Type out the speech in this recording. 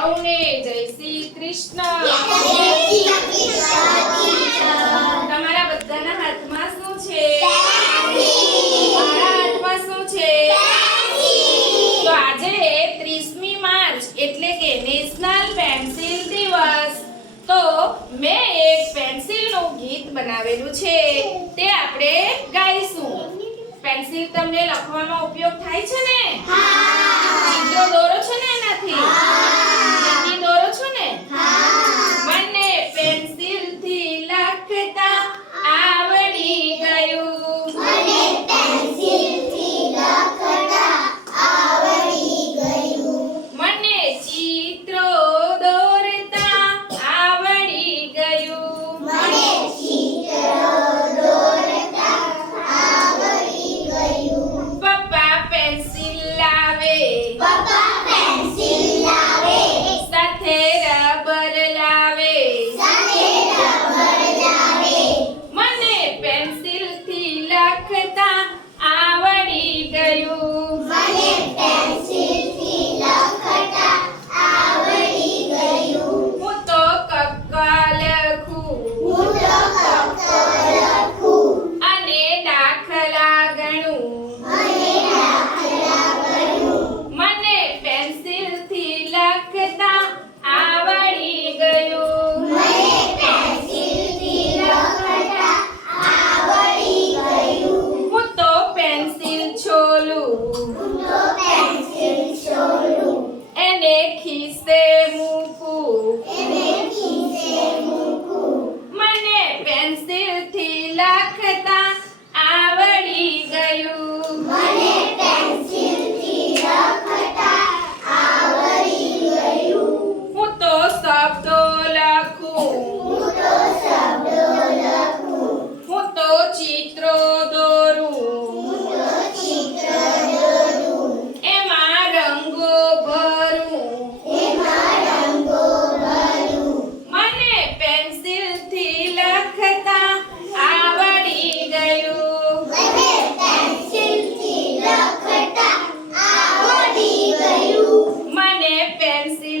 સૌને જય શ્રી કૃષ્ણ. તમારા બધાના હાથમાં શું છે? મારા હાથમાં શું છે? તો આજે 30મી માર્ચ એટલે કે નેશનલ પેન્સિલ દિવસ. તો મેં એક પેન્સિલનું ગીત બનાવેલું છે, તે આપણે ગાઈશું. પેન્સિલ તમને લખવામાં ઉપયોગ થાય છે ને? ચિત્રો દોરો છો ને એનાથી? લીટી દોરો છો ને? મને પેન્સિલથી લખતા આવડી ગયું. મને ચિત્રો દોરતા આવડી ગયું. પપ્પા પેન્સિલ લાવે, સાથે રબર લાવે. મને પેન્સિલથી લખતા આવડી ગયું. હું તો કક્કા લખું અને દાખલા ગણું. મને પેન્સિલથી લખતા આવડી ગયું. હું તો પેન્સિલ છોલું, એને ખીસે મૂકું. મને પેન્સિલથી લખતા આવડી ગયું. હું તો શબ્દો લખું, હું તો ચિત્રો દોરું, એમાં રંગો ભરું. મને પેન્સિલથી લખતા આવડી ગયું. મને પેન્સિલ